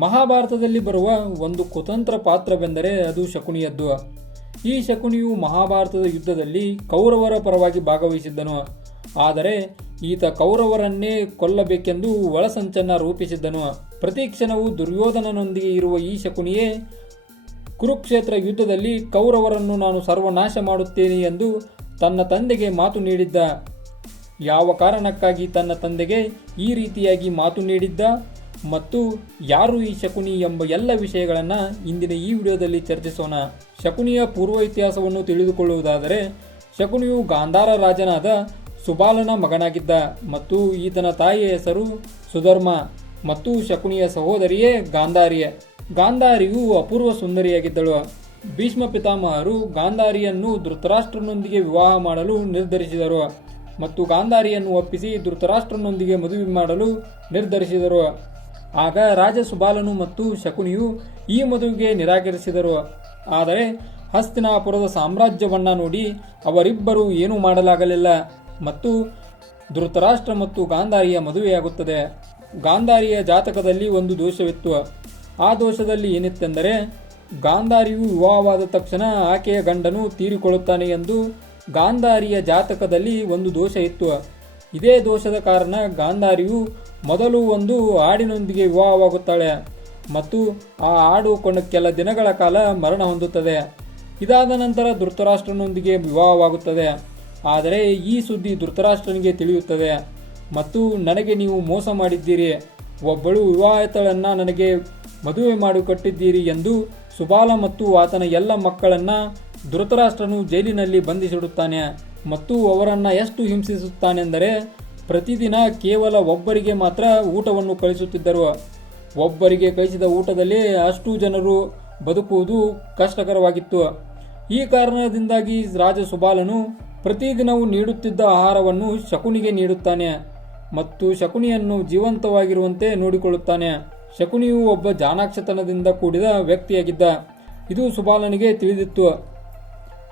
ಮಹಾಭಾರತದಲ್ಲಿ ಬರುವ ಒಂದು ಕುತಂತ್ರ ಪಾತ್ರವೆಂದರೆ ಅದು ಶಕುನಿಯದ್ದು. ಈ ಶಕುನಿಯು ಮಹಾಭಾರತದ ಯುದ್ಧದಲ್ಲಿ ಕೌರವರ ಪರವಾಗಿ ಭಾಗವಹಿಸಿದ್ದನು. ಆದರೆ ಈತ ಕೌರವರನ್ನೇ ಕೊಲ್ಲಬೇಕೆಂದು ಒಳಸಂಚನ್ನ ರೂಪಿಸಿದ್ದನು. ಪ್ರತಿ ಕ್ಷಣವೂ ದುರ್ಯೋಧನನೊಂದಿಗೆ ಇರುವ ಈ ಶಕುನಿಯೇ, ಕುರುಕ್ಷೇತ್ರ ಯುದ್ಧದಲ್ಲಿ ಕೌರವರನ್ನು ನಾನು ಸರ್ವನಾಶ ಮಾಡುತ್ತೇನೆ ಎಂದು ತನ್ನ ತಂದೆಗೆ ಮಾತು ನೀಡಿದ್ದ. ಯಾವ ಕಾರಣಕ್ಕಾಗಿ ತನ್ನ ತಂದೆಗೆ ಈ ರೀತಿಯಾಗಿ ಮಾತು ನೀಡಿದ್ದ? ಮತ್ತು ಯಾರು ಈ ಶಕುನಿ ಎಂಬ ಎಲ್ಲ ವಿಷಯಗಳನ್ನು ಇಂದಿನ ಈ ವಿಡಿಯೋದಲ್ಲಿ ಚರ್ಚಿಸೋಣ. ಶಕುನಿಯ ಪೂರ್ವ ಇತಿಹಾಸವನ್ನು ತಿಳಿದುಕೊಳ್ಳುವುದಾದರೆ, ಶಕುನಿಯು ಗಾಂಧಾರ ರಾಜನಾದ ಸುಬಾಲನ ಮಗನಾಗಿದ್ದ ಮತ್ತು ಈತನ ತಾಯಿಯ ಹೆಸರು ಸುಧರ್ಮ ಮತ್ತು ಶಕುನಿಯ ಸಹೋದರಿಯೇ ಗಾಂಧಾರಿಯ. ಗಾಂಧಾರಿಯು ಅಪೂರ್ವ ಸುಂದರಿಯಾಗಿದ್ದಳು. ಭೀಷ್ಮ ಪಿತಾಮಹರು ಗಾಂಧಾರಿಯನ್ನು ಧೃತರಾಷ್ಟ್ರನೊಂದಿಗೆ ವಿವಾಹ ಮಾಡಲು ನಿರ್ಧರಿಸಿದರು ಮತ್ತು ಗಾಂಧಾರಿಯನ್ನು ಒಪ್ಪಿಸಿ ಧೃತರಾಷ್ಟ್ರನೊಂದಿಗೆ ಮದುವೆ ಮಾಡಲು ನಿರ್ಧರಿಸಿದರು. ಆಗ ರಾಜ ಸುಬಾಲನು ಮತ್ತು ಶಕುನಿಯು ಈ ಮದುವೆಗೆ ನಿರಾಕರಿಸಿದರು. ಆದರೆ ಹಸ್ತಿನಾಪುರದ ಸಾಮ್ರಾಜ್ಯವನ್ನು ನೋಡಿ ಅವರಿಬ್ಬರು ಏನೂ ಮಾಡಲಾಗಲಿಲ್ಲ ಮತ್ತು ಧೃತರಾಷ್ಟ್ರ ಮತ್ತು ಗಾಂಧಾರಿಯ ಮದುವೆಯಾಗುತ್ತದೆ. ಗಾಂಧಾರಿಯ ಜಾತಕದಲ್ಲಿ ಒಂದು ದೋಷವಿತ್ತು. ಆ ದೋಷದಲ್ಲಿ ಏನಿತ್ತೆಂದರೆ ಗಾಂಧಾರಿಯು ವಿವಾಹವಾದ ತಕ್ಷಣ ಆಕೆಯ ಗಂಡನು ತೀರಿಕೊಳ್ಳುತ್ತಾನೆ ಎಂದು ಗಾಂಧಾರಿಯ ಜಾತಕದಲ್ಲಿ ಒಂದು ದೋಷ ಇತ್ತು. ಇದೇ ದೋಷದ ಕಾರಣ ಗಾಂಧಾರಿಯು ಮೊದಲು ಒಂದು ಹಾಡಿನೊಂದಿಗೆ ವಿವಾಹವಾಗುತ್ತಾಳೆ ಮತ್ತು ಆ ಹಾಡು ಕೊಂಡ ಕೆಲ ದಿನಗಳ ಕಾಲ ಮರಣ ಹೊಂದುತ್ತದೆ. ಇದಾದ ನಂತರ ಧೃತರಾಷ್ಟ್ರನೊಂದಿಗೆ ವಿವಾಹವಾಗುತ್ತದೆ. ಆದರೆ ಈ ಸುದ್ದಿ ಧೃತರಾಷ್ಟ್ರನಿಗೆ ತಿಳಿಯುತ್ತದೆ. ಮತ್ತು ನನಗೆ ನೀವು ಮೋಸ ಮಾಡಿದ್ದೀರಿ. ಒಬ್ಬಳು ವಿವಾಹಿತಳನ್ನು ನನಗೆ ಮದುವೆ ಮಾಡಿ ಕೊಟ್ಟಿದ್ದೀರಿ ಎಂದು ಸುಬಾಲ ಮತ್ತು ಆತನ ಎಲ್ಲ ಮಕ್ಕಳನ್ನು ಧೃತರಾಷ್ಟ್ರನು ಜೈಲಿನಲ್ಲಿ ಬಂಧಿಸಿಡುತ್ತಾನೆ ಮತ್ತು ಅವರನ್ನು ಎಷ್ಟು ಹಿಂಸಿಸುತ್ತಾನೆಂದರೆ ಪ್ರತಿದಿನ ಕೇವಲ ಒಬ್ಬರಿಗೆ ಮಾತ್ರ ಊಟವನ್ನು ಕಳಿಸುತ್ತಿದ್ದರು. ಒಬ್ಬರಿಗೆ ಕಳಿಸಿದ ಊಟದಲ್ಲಿ ಅಷ್ಟು ಜನರು ಬದುಕುವುದು ಕಷ್ಟಕರವಾಗಿತ್ತು. ಈ ಕಾರಣದಿಂದಾಗಿ ರಾಜ ಸುಬಾಲನು ಪ್ರತಿದಿನವೂ ನೀಡುತ್ತಿದ್ದ ಆಹಾರವನ್ನು ಶಕುನಿಗೆ ನೀಡುತ್ತಾನೆ ಮತ್ತು ಶಕುನಿಯನ್ನು ಜೀವಂತವಾಗಿರುವಂತೆ ನೋಡಿಕೊಳ್ಳುತ್ತಾನೆ. ಶಕುನಿಯು ಒಬ್ಬ ಜಾನಾಕ್ಷತನದಿಂದ ಕೂಡಿದ ವ್ಯಕ್ತಿಯಾಗಿದ್ದ. ಇದು ಸುಬಾಲನಿಗೆ ತಿಳಿದಿತ್ತು.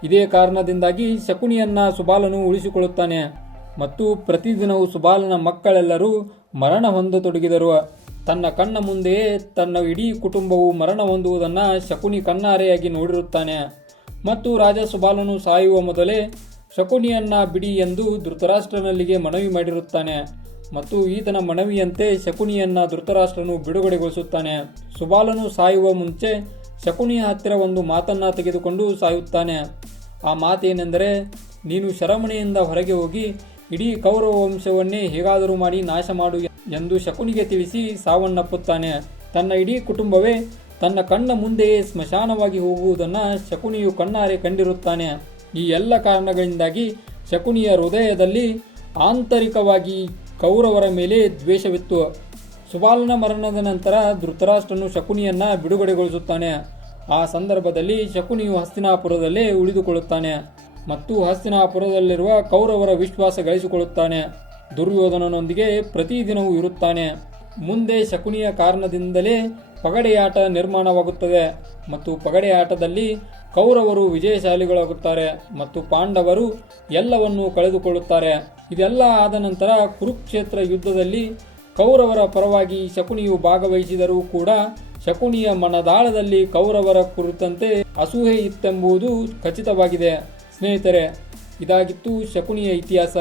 ಇದೇ ಕಾರಣದಿಂದಾಗಿ ಶಕುನಿಯನ್ನ ಸುಬಾಲನು ಉಳಿಸಿಕೊಳ್ಳುತ್ತಾನೆ. ಮತ್ತು ಪ್ರತಿದಿನವೂ ಸುಬಾಲನ ಮಕ್ಕಳೆಲ್ಲರೂ ಮರಣ ಹೊಂದತೊಡಗಿದರು. ತನ್ನ ಕಣ್ಣ ಮುಂದೆಯೇ ತನ್ನ ಇಡೀ ಕುಟುಂಬವು ಮರಣ ಹೊಂದುವುದನ್ನು ಶಕುನಿ ಕಣ್ಣಾರೆಯಾಗಿ ನೋಡಿರುತ್ತಾನೆ. ಮತ್ತು ರಾಜ ಸುಬಾಲನು ಸಾಯುವ ಮೊದಲೇ ಶಕುನಿಯನ್ನ ಬಿಡಿ ಎಂದು ಧೃತರಾಷ್ಟ್ರನಲ್ಲಿಗೆ ಮನವಿ ಮಾಡಿರುತ್ತಾನೆ. ಮತ್ತು ಈತನ ಮನವಿಯಂತೆ ಶಕುನಿಯನ್ನ ಧೃತರಾಷ್ಟ್ರನು ಬಿಡುಗಡೆಗೊಳಿಸುತ್ತಾನೆ. ಸುಬಾಲನು ಸಾಯುವ ಮುಂಚೆ ಶಕುನಿಯ ಹತ್ತಿರ ಒಂದು ಮಾತನ್ನ ತೆಗೆದುಕೊಂಡು ಸಾಯುತ್ತಾನೆ. ಆ ಮಾತೇನೆಂದರೆ, ನೀನು ಶರಮಣೆಯಿಂದ ಹೊರಗೆ ಹೋಗಿ ಇಡೀ ಕೌರವ ವಂಶವನ್ನೇ ಹೇಗಾದರೂ ಮಾಡಿ ನಾಶ ಮಾಡು ಎಂದು ಶಕುನಿಗೆ ತಿಳಿಸಿ ಸಾವನ್ನಪ್ಪುತ್ತಾನೆ. ತನ್ನ ಇಡೀ ಕುಟುಂಬವೇ ತನ್ನ ಕಣ್ಣ ಮುಂದೆಯೇ ಸ್ಮಶಾನವಾಗಿ ಹೋಗುವುದನ್ನು ಶಕುನಿಯು ಕಣ್ಣಾರೆ ಕಂಡಿರುತ್ತಾನೆ. ಈ ಎಲ್ಲ ಕಾರಣಗಳಿಂದಾಗಿ ಶಕುನಿಯ ಹೃದಯದಲ್ಲಿ ಆಂತರಿಕವಾಗಿ ಕೌರವರ ಮೇಲೆ ದ್ವೇಷವಿತ್ತು. ಸುಬಾಲನ ಮರಣದ ನಂತರ ಧೃತರಾಷ್ಟ್ರನು ಶಕುನಿಯನ್ನು ಬಿಡುಗಡೆಗೊಳಿಸುತ್ತಾನೆ. ಆ ಸಂದರ್ಭದಲ್ಲಿ ಶಕುನಿಯು ಹಸ್ತಿನಾಪುರದಲ್ಲೇ ಉಳಿದುಕೊಳ್ಳುತ್ತಾನೆ. ಮತ್ತು ಹಸ್ತಿನಾಪುರದಲ್ಲಿರುವ ಕೌರವರ ವಿಶ್ವಾಸ ಗಳಿಸಿಕೊಳ್ಳುತ್ತಾನೆ. ದುರ್ಯೋಧನನೊಂದಿಗೆ ಪ್ರತಿದಿನವೂ ಇರುತ್ತಾನೆ. ಮುಂದೆ ಶಕುನಿಯ ಕಾರಣದಿಂದಲೇ ಪಗಡೆಯಾಟ ನಿರ್ಮಾಣವಾಗುತ್ತದೆ ಮತ್ತು ಪಗಡೆಯಾಟದಲ್ಲಿ ಕೌರವರು ವಿಜಯಶಾಲಿಗಳಾಗುತ್ತಾರೆ ಮತ್ತು ಪಾಂಡವರು ಎಲ್ಲವನ್ನೂ ಕಳೆದುಕೊಳ್ಳುತ್ತಾರೆ. ಇದೆಲ್ಲ ಆದ ನಂತರ ಕುರುಕ್ಷೇತ್ರ ಯುದ್ಧದಲ್ಲಿ ಕೌರವರ ಪರವಾಗಿ ಶಕುನಿಯು ಭಾಗವಹಿಸಿದರೂ ಕೂಡ ಶಕುನಿಯ ಮನದಾಳದಲ್ಲಿ ಕೌರವರ ಕುರಿತಂತೆ ಅಸೂಹೆ ಇತ್ತೆಂಬುದು ಖಚಿತವಾಗಿದೆ. ಸ್ನೇಹಿತರೆ, ಇದಾಗಿತ್ತು ಶಕುನಿಯ ಇತಿಹಾಸ.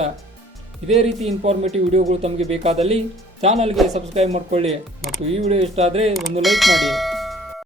ಇದೇ ರೀತಿ ಇನ್ಫಾರ್ಮೇಟಿವ್ ವಿಡಿಯೋಗಳು ತಮಗೆ ಬೇಕಾದಲ್ಲಿ ಚಾನಲ್ಗೆ ಸಬ್ಸ್ಕ್ರೈಬ್ ಮಾಡಿಕೊಳ್ಳಿ ಮತ್ತು ಈ ವಿಡಿಯೋ ಇಷ್ಟ ಆದರೆ ಒಂದು ಲೈಕ್ ಮಾಡಿ.